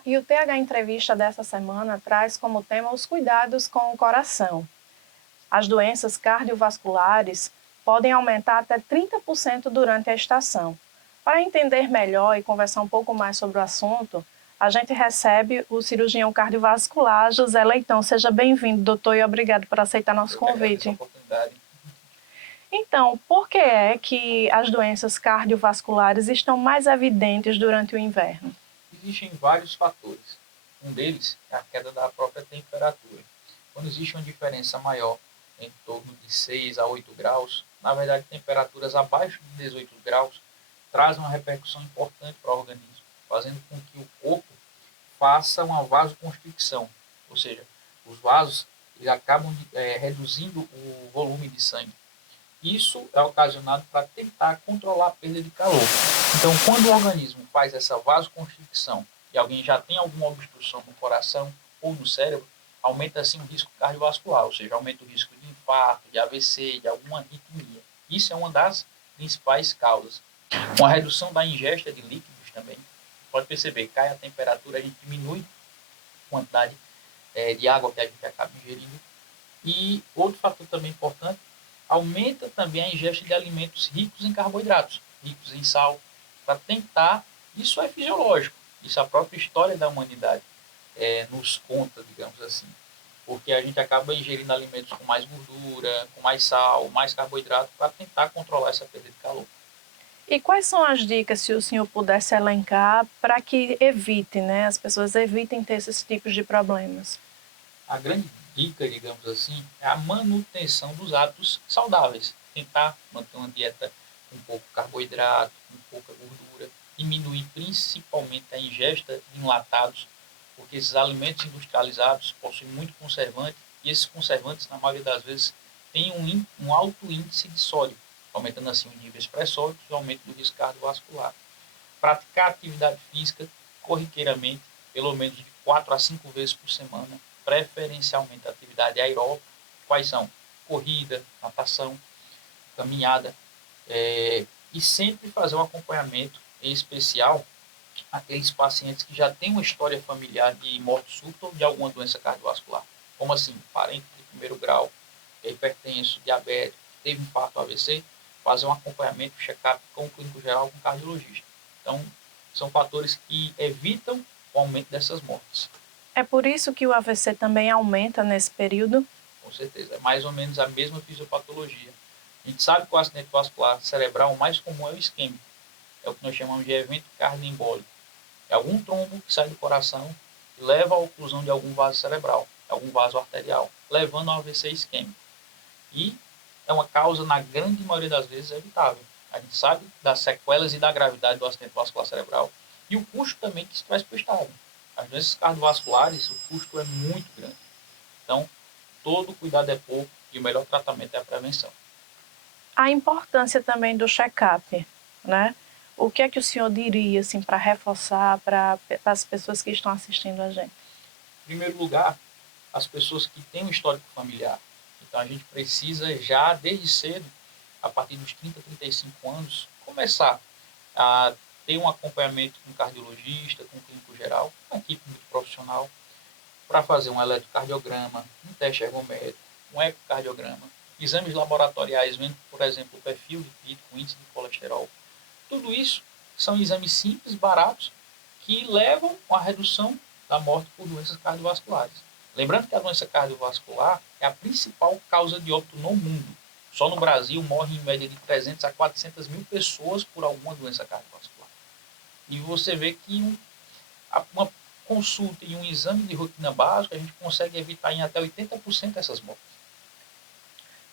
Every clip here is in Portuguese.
Olá, e o TH Entrevista dessa semana traz como tema os cuidados com o coração. As doenças cardiovasculares podem aumentar até 30% durante a estação. Para entender melhor e conversar um pouco mais sobre o assunto, a gente recebe o cirurgião cardiovascular José Leitão. Seja bem-vindo, doutor, e obrigado por aceitar nosso convite. Então, por que é que as doenças cardiovasculares estão mais evidentes durante o inverno? Existem vários fatores. Um deles é a queda da própria temperatura. Quando existe uma diferença maior, em torno de 6 a 8 graus, na verdade, temperaturas abaixo de 18 graus trazem uma repercussão importante para o organismo, fazendo com que o corpo faça uma vasoconstricção, ou seja, os vasos eles acabam reduzindo o volume de sangue. Isso é ocasionado para tentar controlar a perda de calor. Então, quando o organismo faz essa vasoconstricção e alguém já tem alguma obstrução no coração ou no cérebro, aumenta assim o risco cardiovascular, ou seja, aumenta o risco de infarto, de AVC, de alguma arritmia. Isso é uma das principais causas. Com a redução da ingesta de líquidos também, pode perceber, cai a temperatura, a gente diminui a quantidade de água que a gente acaba ingerindo. E outro fator também importante, aumenta também a ingesta de alimentos ricos em carboidratos, ricos em sal, para tentar, isso é fisiológico, isso é a própria história da humanidade nos conta, digamos assim, porque a gente acaba ingerindo alimentos com mais gordura, com mais sal, mais carboidrato, para tentar controlar essa perda de calor. E quais são as dicas, se o senhor pudesse elencar, para que evite, né, as pessoas evitem ter esses tipos de problemas? A grande dica, digamos assim, é a manutenção dos hábitos saudáveis. Tentar manter uma dieta com pouco carboidrato, com pouca gordura, diminuir principalmente a ingesta de enlatados, porque esses alimentos industrializados possuem muito conservante e esses conservantes, na maioria das vezes, têm um alto índice de sódio, aumentando assim os níveis pressóricos e o aumento do risco cardiovascular. Praticar atividade física corriqueiramente, pelo menos de 4 a 5 vezes por semana, preferencialmente atividade aeróbica. Quais são? Corrida, natação, caminhada, e sempre fazer um acompanhamento, em especial aqueles pacientes que já têm uma história familiar de morte súbita ou de alguma doença cardiovascular, como assim, parente de primeiro grau, hipertenso, diabético, teve infarto, AVC, fazer um acompanhamento, check-up com o clínico geral, com o cardiologista. Então, são fatores que evitam o aumento dessas mortes. É por isso que o AVC também aumenta nesse período? Com certeza, é mais ou menos a mesma fisiopatologia. A gente sabe que o acidente vascular cerebral mais comum é o isquêmico, é o que nós chamamos de evento cardioembólico. É algum trombo que sai do coração e leva à oclusão de algum vaso cerebral, algum vaso arterial, levando ao AVC isquêmico. E é uma causa, na grande maioria das vezes, evitável. A gente sabe das sequelas e da gravidade do acidente vascular cerebral e o custo também que isso traz para o Estado. As doenças cardiovasculares, o custo é muito grande. Então, todo cuidado é pouco e o melhor tratamento é a prevenção. A importância também do check-up, né? O que é que o senhor diria, assim, para reforçar para as pessoas que estão assistindo a gente? Em primeiro lugar, as pessoas que têm um histórico familiar. Então, a gente precisa já, desde cedo, a partir dos 30, 35 anos, começar a ter um acompanhamento com um cardiologista, com um clínico geral, uma equipe muito profissional, para fazer um eletrocardiograma, um teste ergométrico, um ecocardiograma, exames laboratoriais, vendo, por exemplo, o perfil lipídico, o índice de colesterol. Tudo isso são exames simples, baratos, que levam à redução da morte por doenças cardiovasculares. Lembrando que a doença cardiovascular é a principal causa de óbito no mundo. Só no Brasil morrem em média de 300 a 400 mil pessoas por alguma doença cardiovascular. E você vê que uma consulta e um exame de rotina básico, a gente consegue evitar em até 80% dessas mortes.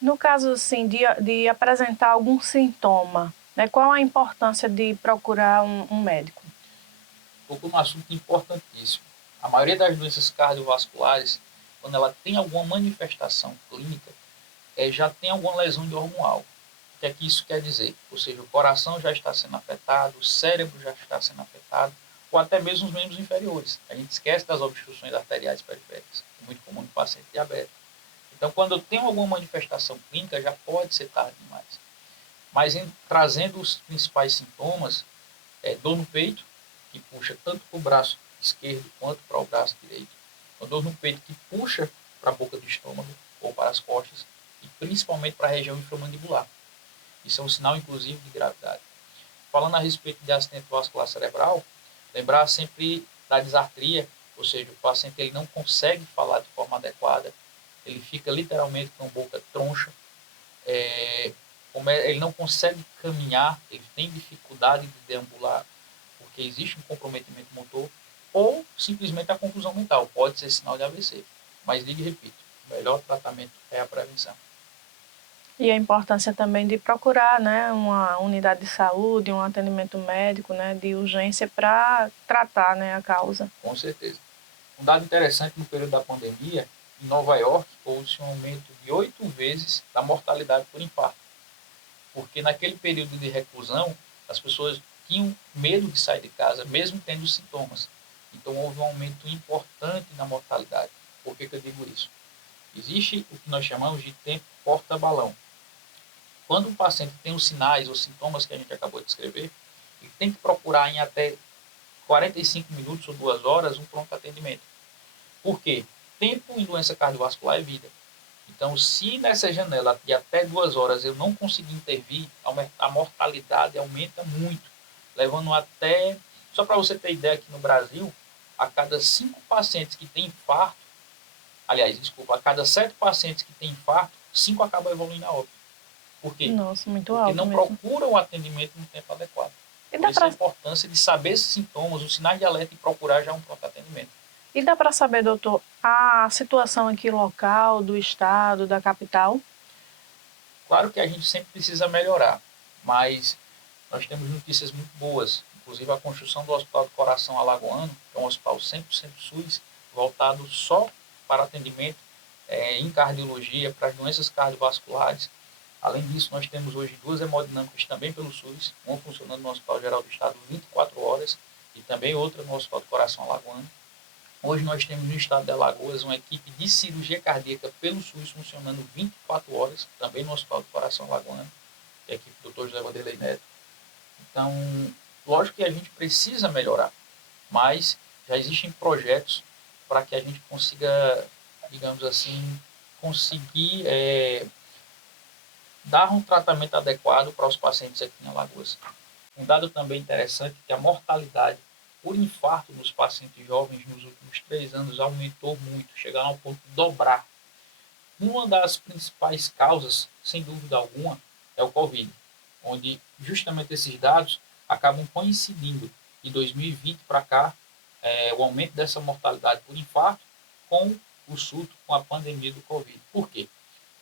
No caso, assim, de apresentar algum sintoma, né, qual a importância de procurar um médico? Tocou num assunto importantíssimo. A maioria das doenças cardiovasculares, quando ela tem alguma manifestação clínica, já tem alguma lesão de órgão-alvo. O que é que isso quer dizer? Ou seja, o coração já está sendo afetado, o cérebro já está sendo afetado, ou até mesmo os membros inferiores. A gente esquece das obstruções arteriais periféricas, é muito comum no paciente diabético. Então, quando eu tenho alguma manifestação clínica, já pode ser tarde demais. Mas trazendo os principais sintomas, dor no peito, que puxa tanto para o braço esquerdo quanto para o braço direito. Uma dor no peito que puxa para a boca do estômago ou para as costas e principalmente para a região inframandibular. Isso é um sinal, inclusive, de gravidade. Falando a respeito de acidente vascular cerebral, lembrar sempre da disartria, ou seja, o paciente ele não consegue falar de forma adequada, ele fica literalmente com a boca troncha, ele não consegue caminhar, ele tem dificuldade de deambular, porque existe um comprometimento motor, ou simplesmente a confusão mental, pode ser sinal de AVC. Mas, digo e repito, o melhor tratamento é a prevenção. E a importância também de procurar, né, uma unidade de saúde, um atendimento médico, né, de urgência para tratar, né, a causa. Com certeza. Um dado interessante no período da pandemia, em Nova York, houve um aumento de 8 vezes da mortalidade por infarto. Porque naquele período de reclusão, as pessoas tinham medo de sair de casa, mesmo tendo sintomas. Então, houve um aumento importante na mortalidade. Por que eu digo isso? Existe o que nós chamamos de tempo porta-balão. Quando um paciente tem os sinais ou sintomas que a gente acabou de descrever, ele tem que procurar em até 45 minutos ou 2 horas um pronto atendimento. Por quê? Tempo em doença cardiovascular é vida. Então, se nessa janela de até 2 horas eu não conseguir intervir, a mortalidade aumenta muito, levando até, só para você ter ideia, aqui no Brasil, a cada 5 pacientes que têm infarto, a cada 7 pacientes que têm infarto, 5 acabam evoluindo a óbito. Por quê? Nossa, muito Porque alto não mesmo. procuram o atendimento no tempo adequado. E Por dá isso pra... a importância de saber esses sintomas, os sinais de alerta e procurar já um pronto atendimento. E dá para saber, doutor, a situação aqui local, do estado, da capital? Claro que a gente sempre precisa melhorar, mas nós temos notícias muito boas, inclusive a construção do Hospital do Coração Alagoano, que é um hospital 100% SUS, voltado só para atendimento em cardiologia, para as doenças cardiovasculares. Além disso, nós temos hoje 2 hemodinâmicas também pelo SUS, uma funcionando no Hospital Geral do Estado 24 horas e também outra no Hospital do Coração Alagoano. Hoje nós temos no estado de Alagoas uma equipe de cirurgia cardíaca pelo SUS funcionando 24 horas, também no Hospital do Coração Alagoano, que é a equipe do Dr. José Vanderlei Neto. Então, lógico que a gente precisa melhorar, mas já existem projetos para que a gente consiga, digamos assim, conseguir dar um tratamento adequado para os pacientes aqui em Alagoas. Um dado também interessante é que a mortalidade por infarto nos pacientes jovens nos últimos 3 anos aumentou muito, chegando ao ponto de dobrar. Uma das principais causas, sem dúvida alguma, é o Covid, onde justamente esses dados acabam coincidindo de 2020 para cá, o aumento dessa mortalidade por infarto com o surto, com a pandemia do Covid. Por quê?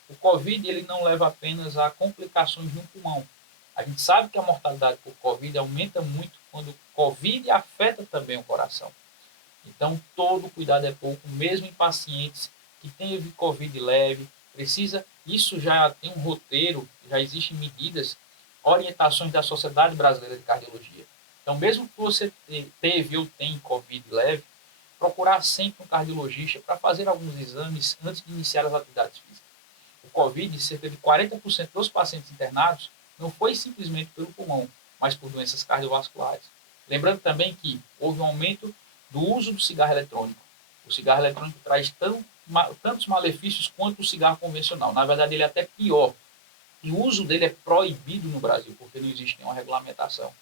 O Covid ele não leva apenas a complicações no pulmão. A gente sabe que a mortalidade por Covid aumenta muito quando o Covid afeta também o coração. Então, todo cuidado é pouco, mesmo em pacientes que têm Covid leve, isso já tem um roteiro, já existem medidas, orientações da Sociedade Brasileira de Cardiologia. Então, mesmo que você teve ou tem Covid leve, procurar sempre um cardiologista para fazer alguns exames antes de iniciar as atividades físicas. O Covid, cerca de 40% dos pacientes internados não foi simplesmente pelo pulmão, mas por doenças cardiovasculares. Lembrando também que houve um aumento do uso do cigarro eletrônico. O cigarro eletrônico traz tantos malefícios quanto o cigarro convencional. Na verdade, ele é até pior. E o uso dele é proibido no Brasil, porque não existe nenhuma regulamentação.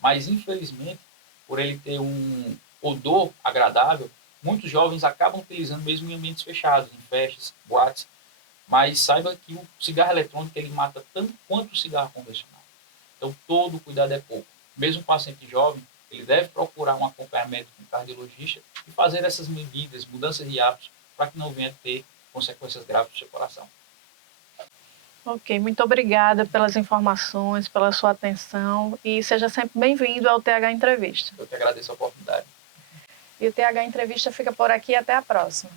Mas, infelizmente, por ele ter um odor agradável, muitos jovens acabam utilizando mesmo em ambientes fechados, em festas, boates. Mas saiba que o cigarro eletrônico ele mata tanto quanto o cigarro convencional. Então, todo cuidado é pouco. Mesmo o paciente jovem, ele deve procurar um acompanhamento com o cardiologista e fazer essas medidas, mudanças de hábitos, para que não venha a ter consequências graves para o seu coração. Ok, muito obrigada pelas informações, pela sua atenção e seja sempre bem-vindo ao TH Entrevista. Eu que agradeço a oportunidade. E o TH Entrevista fica por aqui, até a próxima.